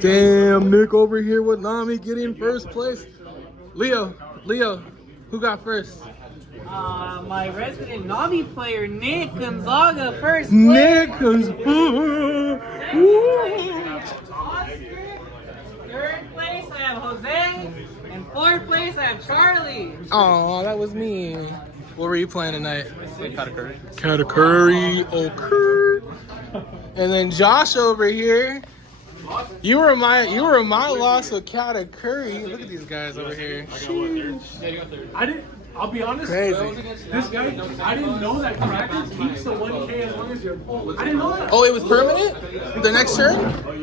Damn, Nick over here with Nami getting first place. Leo, who got first? My resident Nami player, Nick Gonzaga, first place. Nick Gonzaga. Third place, I have Jose. And fourth place, I have Charlie. Oh, that was me. What were you playing tonight? Katakuri. Katakuri, okay. And then Josh over here. You were my loss with Katakuri. Look at these guys over here. I'll be honest. Crazy. This guy, I didn't know that Crackers keeps the 1K as long as you're full. I didn't know that. Oh, it was permanent? The next turn?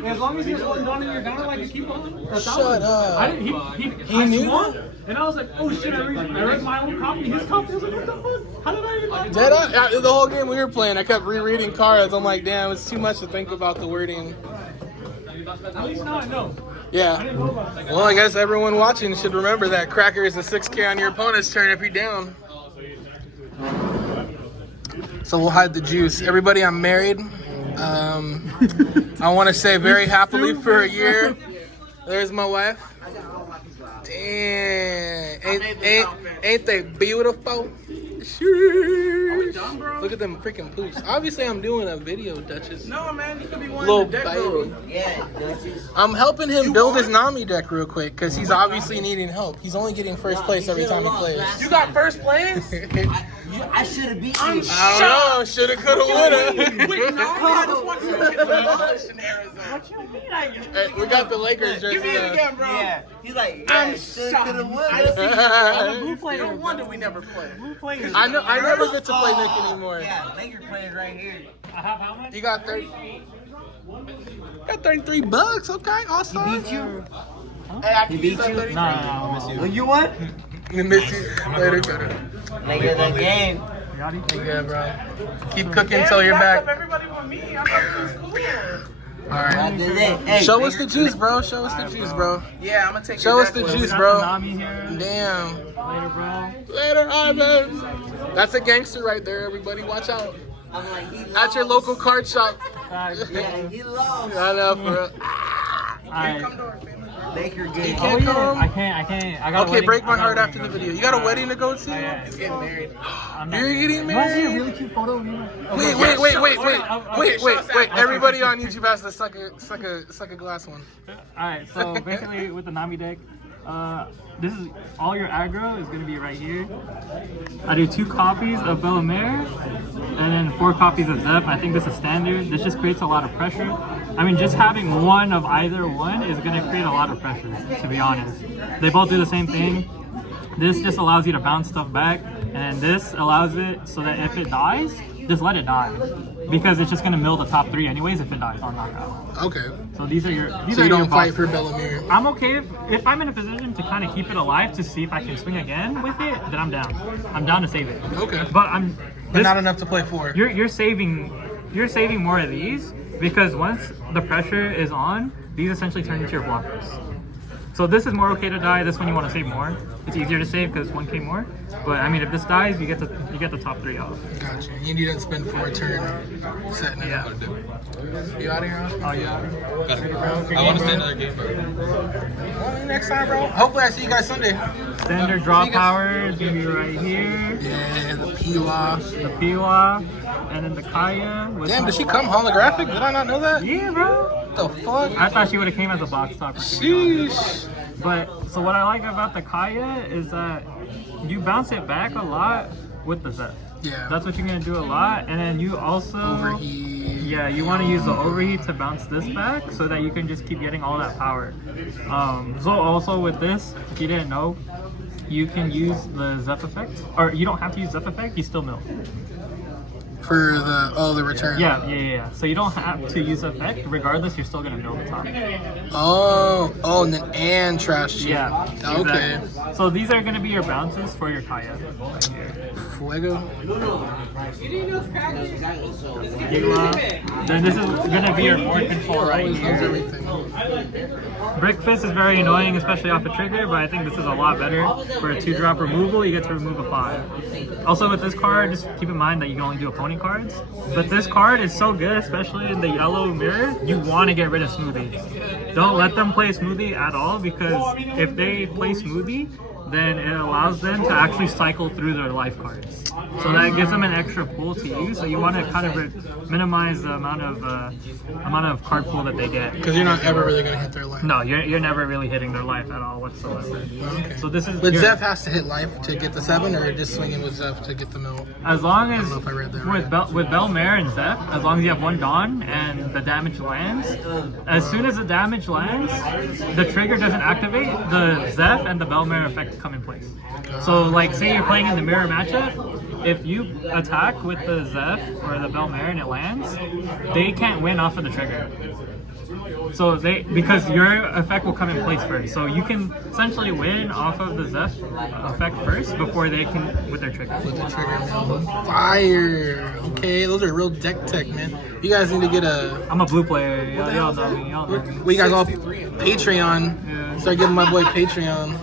As long as you're going down and you're down, like you keep on. Shut up. I didn't. He knew? swung, and I was like, oh shit! I read my own copy. His copy. I was like, what the fuck? How did I even? Dead up. The whole game we were playing, I kept rereading cards. I'm like, damn, it's too much to think about the wording. At least now I know. Yeah. Well, I guess everyone watching should remember that Cracker is a 6K on your opponent's turn if you're down. So we'll hide the juice. Everybody, I'm married. I want to say very happily for a year. There's my wife. Damn. Ain't they beautiful? Look at them freaking poops. Obviously, I'm doing a video, Duchess. No, man, you could be one Little in the deck, baby. bro. Yeah, Duchess. I'm helping him build his Nami deck real quick because he's obviously needing help. He's only getting first place every time he plays. You got first place? I should have beat you. I don't know. Shoulda, coulda, woulda. Wait, no, I just want you to get the bus in Arizona. What you mean? I Hey, we got the Lakers jersey. Give me it again, bro. Yeah. He's like, I'm shoulda, shocked. coulda, I woulda. see. I'm a blue player. No wonder we never played. Blue player. I never get to play Nick anymore. Yeah, Laker players right here. I have how much? You got 30. Got $33. Okay, awesome. He beat you? Hey, I can He use beat that you? 33. No, I miss you. Well, you what? We miss you. Later, Cutter. Nigga, the game. Yeah, bro. Keep cooking till you're back. Everybody with me. I thought it was cool. All right. Hey, Show us the juice, bro. Show us the juice, bro. Yeah, I'm gonna take Show your us the deck, juice, Got bro. the Nami here. Damn. Later, bro. Later, Ivan. That's a gangster right there, everybody. Watch out. I'm like, he lost. At your local card shop. Yeah, he lost. I know, for real. Alright. Come to our family, bro. Laker game. You can't come? I can't. I got a Okay, wedding. break my I got a heart wedding after the to go video. to. You got a wedding to go to? Yeah. He's getting married. I'm not You're getting You want to see a married? really cute photo of me? Wait. Everybody on YouTube has to suck a glass one. Alright, so basically with the Nami deck, this is all your aggro is gonna be right here. I do 2 copies of Bellamere and then 4 copies of Zep. I think this is standard. This just creates a lot of pressure. I mean, just having one of either one is gonna create a lot of pressure, to be honest. They both do the same thing. This just allows you to bounce stuff back, and this allows it so that if it dies, just let it die. Because it's just gonna mill the top 3 anyways if it dies on knockout. Okay. So these are your So you don't fight bosses. for Bellamere. I'm okay if I'm in a position to kind of keep it alive to see if I can swing again with it, then I'm down. I'm down to save it. Okay. But But not enough to play 4. you're saving more of these because once the pressure is on, these essentially turn into your blockers. So this is more okay to die. This one you want to save more. It's easier to save because it's 1K more. But I mean, if this dies, you get the top 3 off. Gotcha. You need to spend 4 turn setting it up. You out of here? Oh yeah. I want to stay another game, bro. Well, next time, bro. Hopefully I see you guys Sunday. Standard draw power is gonna be right here. Yeah, the Pilaf. The Piwa, and then the Kaya. with Damn, some- did she come holographic? Did I not know that? Yeah, bro. What the fuck? I thought she would have came as a box topper. To be honest. Sheesh. But so what I like about the Kaya is that you bounce it back a lot with the Zep. Yeah. That's what you're gonna do a lot, and then you also Overheat. Yeah, you want to use the overheat to bounce this back so that you can just keep getting all that power. So also with this, if you didn't know, you can use the Zep effect, or you don't have to use Zep effect. You still mill. For the return. Yeah. So you don't have to use effect. Regardless, you're still gonna mill the top. Oh, and trash cheat. Yeah. Okay. Exactly. So these are gonna be your bounces for your Kaya. Right here. Fuego. Then this is gonna be your board control right Always knows here. everything. Brick Fist is very annoying, especially off a trigger, but I think this is a lot better. For a 2-drop removal, you get to remove a 5. Also with this card, just keep in mind that you can only do opponent cards. But this card is so good, especially in the yellow mirror, you want to get rid of smoothies. don't let them play smoothie at all, because if they play smoothie, then it allows them to actually cycle through their life cards. So that gives them an extra pool to use. So you want to kind of minimize the amount of card pool that they get. Because you're not ever really gonna hit their life. No, you're never really hitting their life at all whatsoever. Okay. So this is. But Zeph has to hit life to get the 7, or just swinging with Zeph to get the mill. As long as know if I read that with Belmare and Zeph, as long as you have one Dawn and the damage lands, as soon as the damage lands, the trigger doesn't activate. The Zeph and the Belmare effect come in place. So like, say you're playing in the mirror matchup. If you attack with the Zeph or the Belmare and it lands, they can't win off of the trigger. So because your effect will come in place first. So you can essentially win off of the Zeph effect first before they can with their trigger. With the trigger, man. Fire. Okay, those are real deck tech, man. You guys need to get a. I'm a blue player. Y'all know me. Y'all know me. We guys all Patreon. Yeah. Start giving my boy Patreon.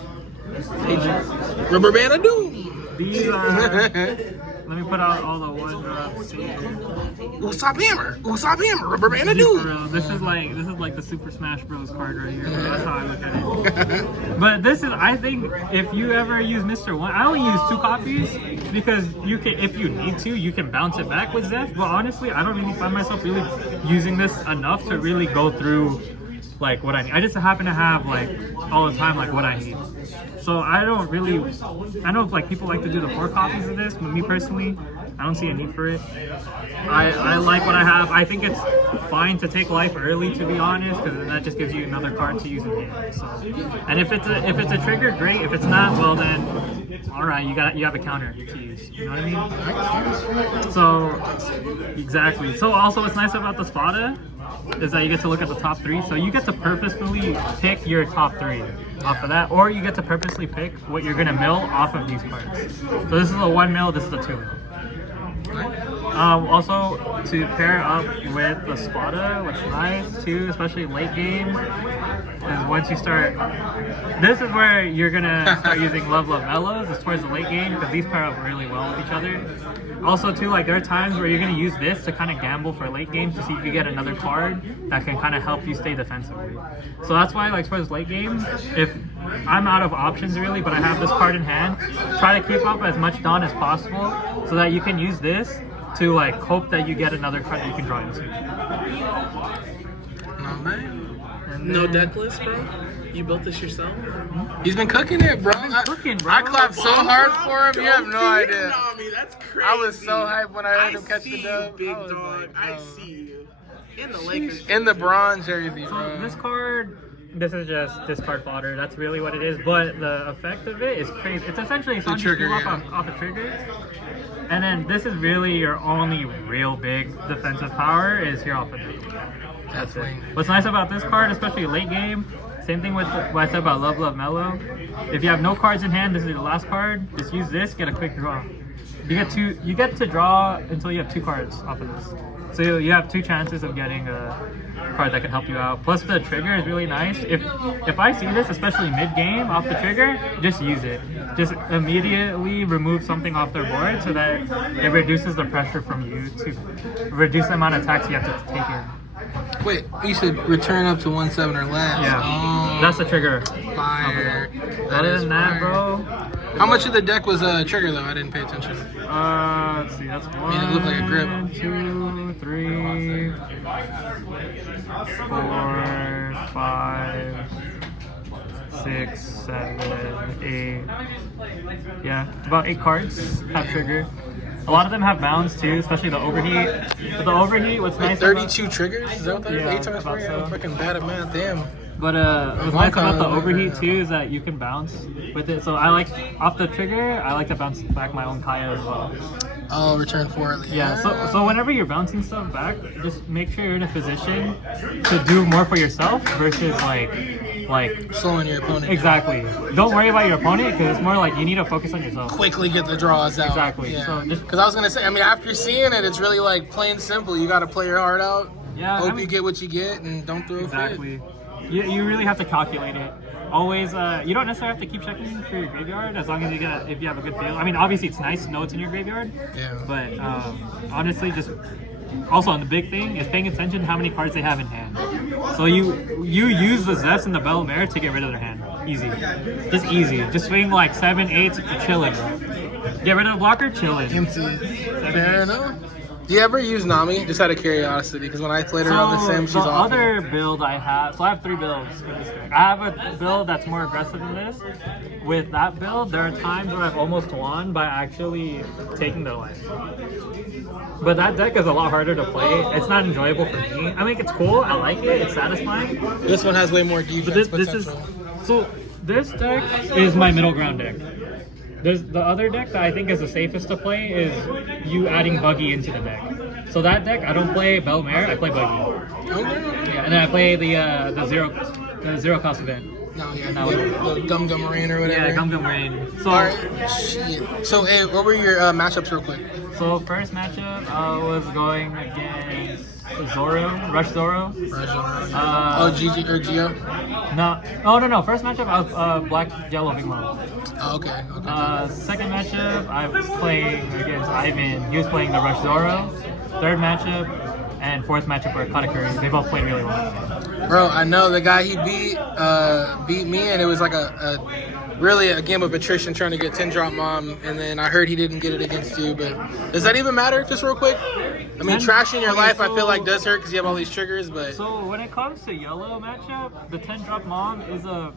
Rubber band of doom. These are. Let me put out all the one drops here. Usopp Hammer. Usopp Hammer. Rubber band of For doom. real, this is like the Super Smash Bros. Card right here. That's how I look at it. But this is, I think, if you ever use Mr. One, I only use 2 copies because you can, if you need to, you can bounce it back with Zeph. But honestly, I don't really find myself really using this enough to really go through like what I need. I just happen to have like all the time like what I need. So I don't really, I know like people like to do the 4 copies of this, but me personally, I don't see a need for it. I like what I have. I think it's fine to take life early, to be honest, because that just gives you another card to use in hand. So, and if it's a trigger, great. If it's not, well then, all right, you have a counter to use. You know what I mean? So exactly. So also, what's nice about the Spada is that you get to look at the top 3. So you get to purposefully pick your top 3 off of that, or you get to purposely pick what you're gonna mill off of these cards. So this is a 1 mil. This is a 2 mil. Also, to pair up with the Spada, what's nice too, especially late game, is once you start, this is where you're gonna start using Love Mellows, is towards the late game, because these pair up really well with each other. Also too, like there are times where you're gonna use this to kind of gamble for late game to see if you get another card that can kind of help you stay defensively. So that's why, like towards late game, if I'm out of options really, but I have this card in hand, try to keep up as much Dawn as possible so that you can use this to like hope that you get another card that you can draw into. Not bad. No deck list, bro? You built this yourself? He's been cooking it, bro. I clapped so hard for him. You have no idea. Nami, that's crazy. I was so hyped when I heard him catch the dub. Big I was dog. like, I bro. see you. In the Lakers. In the bronze jersey, So bro. this card, this is just discard fodder. That's really what it is. But the effect of it is crazy. It's essentially a trigger, off a trigger. And then this is really your only real big defensive power is here off of it. That's it. What's nice about this card, especially late game, same thing with what I said about Love Mellow. If you have no cards in hand, this is your last card. Just use this, get a quick draw. You get to draw until you have 2 cards off of this. So you have 2 chances of getting a card that can help you out. Plus the trigger is really nice. If I see this, especially mid-game off the trigger, just use it. Just immediately remove something off their board so that it reduces the pressure from you to reduce the amount of attacks you have to take in. Wait, you should return up to 1/7 or less. Yeah, Oh, that's the trigger. fire. Other than that, bro. How much of the deck was a trigger though? I didn't pay attention. Let's see, that's 1, mean, it looked like a grip. 2, 3, 4, 5, 6, 7, 8. Yeah, about 8 cards have trigger. A lot of them have bounds too, especially the overheat. But the overheat, what's nice 32 triggers? Is that what that is? Yeah, 8 times 4? about so. I'm fucking bad at math, damn. But what's nice about the overheat too is that you can bounce with it. So I like, off the trigger, I like to bounce back my own Kaya as well. Oh, return 4. Yeah, so whenever you're bouncing stuff back, just make sure you're in a position to do more for yourself versus like slowing your opponent. Exactly. Don't worry about your opponent because it's more like you need to focus on yourself. Quickly get the draws out. Exactly. Yeah. So just, because I was gonna say, I mean, after seeing it, it's really like plain simple. You got to play your heart out. Yeah. Hope you get what you get, and don't throw a fit. Exactly. You really have to calculate it. Always, you don't necessarily have to keep checking for your graveyard as long as you if you have a good feel. I mean, obviously it's nice to know it's in your graveyard. Yeah. But honestly, just Also, and the big thing is paying attention to how many cards they have in hand. So you use the Zest and the Bell Mare to get rid of their hand. Easy. Just easy. Just swing like 7, 8, chilling, bro. Get rid of the blocker, chilling. Empty. Fair enough. Do you ever use Nami? Just out of curiosity, because when I played her on the sim, she's the awful. other build I have, so I have 3 builds for this deck. I have a build that's more aggressive than this. With that build, there are times where I've almost won by actually taking their life. But that deck is a lot harder to play. It's not enjoyable for me. I mean, it's cool. I like it. It's satisfying. This one has way more defense But this is potential. this deck is my middle ground deck. There's the other deck that I think is the safest to play is you adding Buggy into the deck. So that deck, I don't play Bell Mare, I play Buggy. Okay. Yeah, and then I play the zero cost event. No, yeah, No. the Gum Gum Rain or whatever. Yeah, Gum Gum Rain. So, Alright, shit. So, hey, what were your matchups real quick? so first matchup, I was going against Rush Zoro. GG or Geo? No. First matchup, I was Black Yellow Vigmo. Oh, okay. Second matchup, I was playing against Ivan. He was playing the Rush Zoro. Third matchup, and fourth matchup were Katakuri. They both played really well. Bro, I know the guy he beat me, and it was like really a game of attrition trying to get 10 drop mom, and then I heard he didn't get it against you, but does that even matter, just real quick? I mean, trashing your life, I feel like does hurt because you have all these triggers, but... So when it comes to yellow matchup, the 10 drop mom is a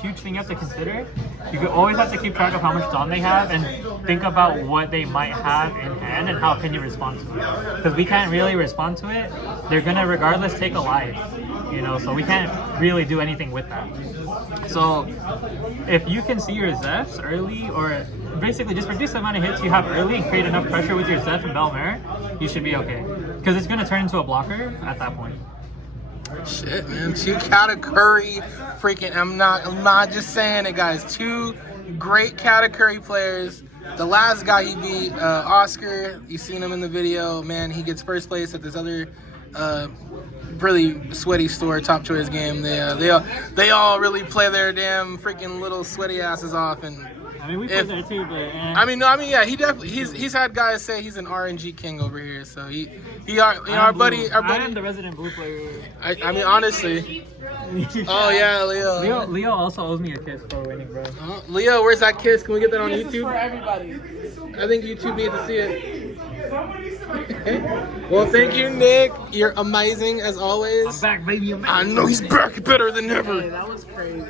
huge thing you have to consider. You always have to keep track of how much Dom they have and think about what they might have in hand and how can you respond to it. Because we can't really respond to it. They're gonna regardless take a life, you know, so we can't really do anything with that. So if you can see your Zefs early, or basically just reduce the amount of hits you have early and create enough pressure with your Zef and Bell Mare, you should be okay. Because it's gonna turn into a blocker at that point. Shit, man. 2 Katakuri freaking... I'm not just saying it, guys. 2 great Katakuri players. The last guy he beat, Oscar, you seen him in the video. Man, he gets first place at this other really sweaty store, top choice game. They all really play their damn freaking little sweaty asses off. And I mean, we played there too, but... yeah, he definitely... He's had guys say he's an RNG king over here. So our buddy... I am the resident blue player. I mean, honestly... Oh yeah, Leo. Leo also owes me a kiss for winning, bro. Leo, where's that kiss? Can we get that on This is YouTube? for everybody. I think YouTube needs to see it. Well, thank you, Nick. You're amazing as always. I'm back, baby. I know he's back better than ever. Hey, that was crazy.